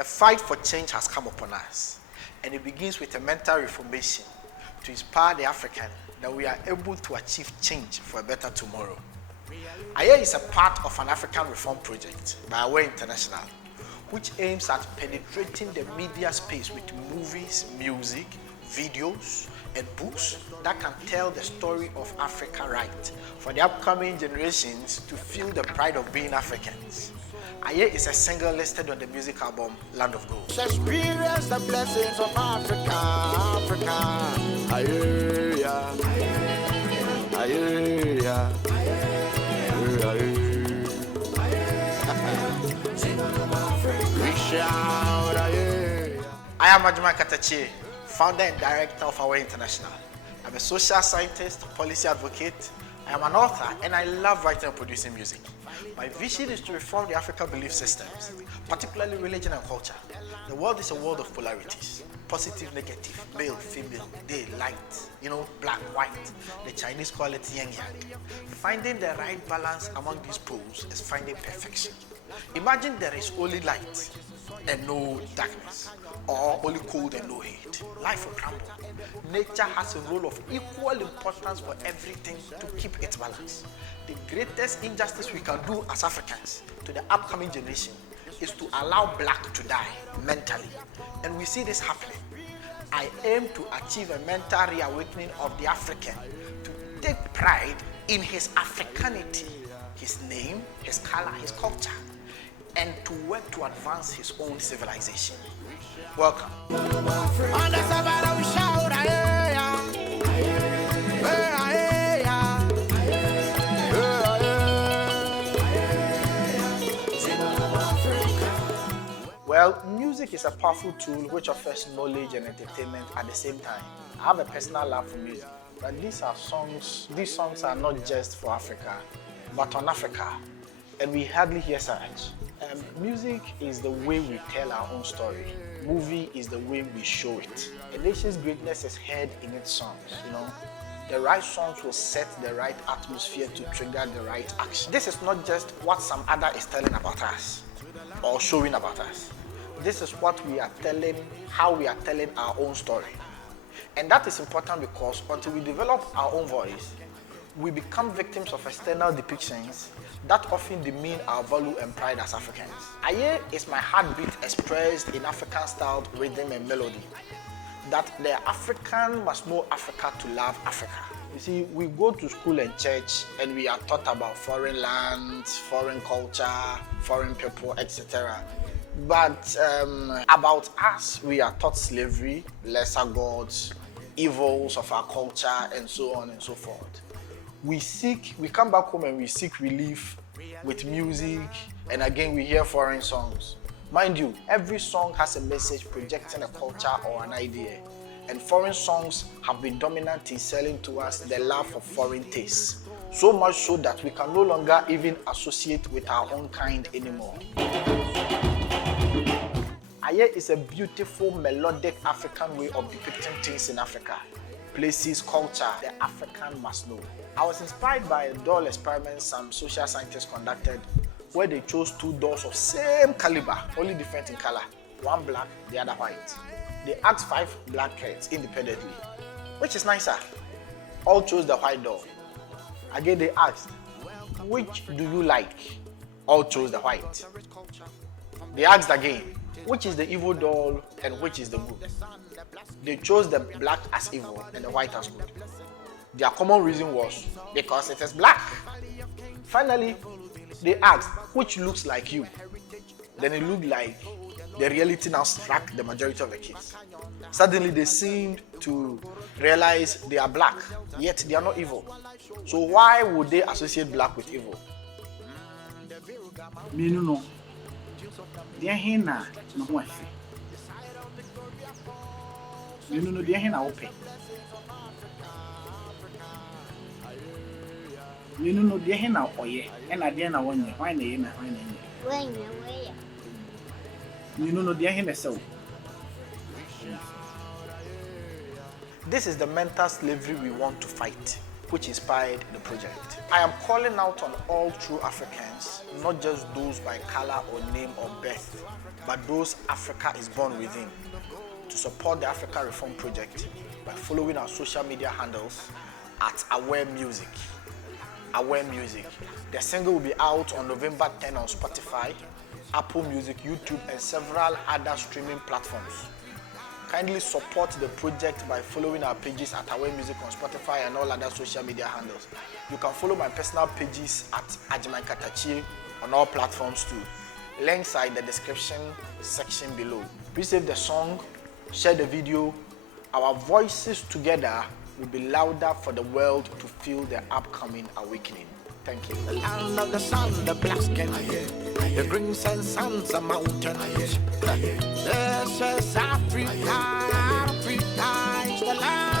The fight for change has come upon us, and it begins with a mental reformation to inspire the African that we are able to achieve change for a better tomorrow. Aye is a part of an African reform project by Aware International, which aims at penetrating the media space with movies, music, videos, and books that can tell the story of Africa right for the upcoming generations to feel the pride of being Africans. Aye is a single listed on the music album Land of Gold. Experience the blessings of Africa, Africa. Aye, yeah. Aye, yeah. I am Ajuma Katachi, founder and director of Aware International. I'm a social scientist, policy advocate. I am an author, and I love writing and producing music. My vision is to reform the African belief systems, particularly religion and culture. The world is a world of polarities: positive, negative, male, female, day, light, black, white. The Chinese call it yin yang. Finding the right balance among these poles is finding perfection. Imagine there is only light and no darkness, or only cold and no heat. Life will crumble. Nature has a role of equal importance for everything to keep its balance. The greatest injustice we can do as Africans to the upcoming generation is to allow black to die mentally. And we see this happening. I aim to achieve a mental reawakening of the African to take pride in his Africanity, his name, his color, his culture, and to work to advance his own civilization. Welcome. Well, music is a powerful tool which offers knowledge and entertainment at the same time. I have a personal love for music, but these songs are not just for Africa, but on Africa, and we hardly hear such. Music is the way we tell our own story. Movie is the way we show it. A nation's greatness is heard in its songs, The right songs will set the right atmosphere to trigger the right action. This is not just what some other is telling about us or showing about us. This is what we are telling, how we are telling our own story. And that is important because until we develop our own voice, we become victims of external depictions that often demean our value and pride as Africans. Aye is my heartbeat expressed in African-styled rhythm and melody. That the African must know Africa to love Africa. You see, we go to school and church and we are taught about foreign lands, foreign culture, foreign people, etc. But about us, we are taught slavery, lesser gods, evils of our culture, and so on and so forth. We come back home and we seek relief with music, and again we hear foreign songs. Mind you, every song has a message projecting a culture or an idea, and foreign songs have been dominant in selling to us the love for foreign tastes, so much so that we can no longer even associate with our own kind anymore. Aye is a beautiful, melodic African way of depicting things in Africa. Places, culture, the African must know. I was inspired by a doll experiment some social scientists conducted where they chose two dolls of same caliber, only different in color. One black, the other white. They asked 5 black kids independently, which is nicer. All chose the white doll. Again they asked, which do you like? All chose the white. They asked again, which is the evil doll and which is the good? They chose the black as evil and the white as good. Their common reason was because it is black. Finally, they asked, which looks like you? Then it looked like the reality now struck the majority of the kids. Suddenly they seemed to realize they are black, yet they are not evil. So why would they associate black with evil? No. Dia hena na ho afi. No dia hena ope. No dia hena oye. Ena dia na wonye. Why na ye na why na ye. Why. No dia hena so. This is the mental slavery we want to fight. which inspired the project. I am calling out on all true Africans, not just those by color or name or birth, but those Africa is born within, to support the Africa Reform Project by following our social media handles at Aware Music. Aware Music. The single will be out on November 10 on Spotify, Apple Music, YouTube, and several other streaming platforms. Kindly support the project by following our pages at Aware Music on Spotify and all other social media handles. You can follow my personal pages at Ajimai Katachi on all platforms too. Links are in the description section below. Please save the song, share the video. Our voices together will be louder for the world to feel the upcoming awakening. Thank you. The land of the sun, the black skin, the green sands, the mountains. This is Africa, Africa is the land.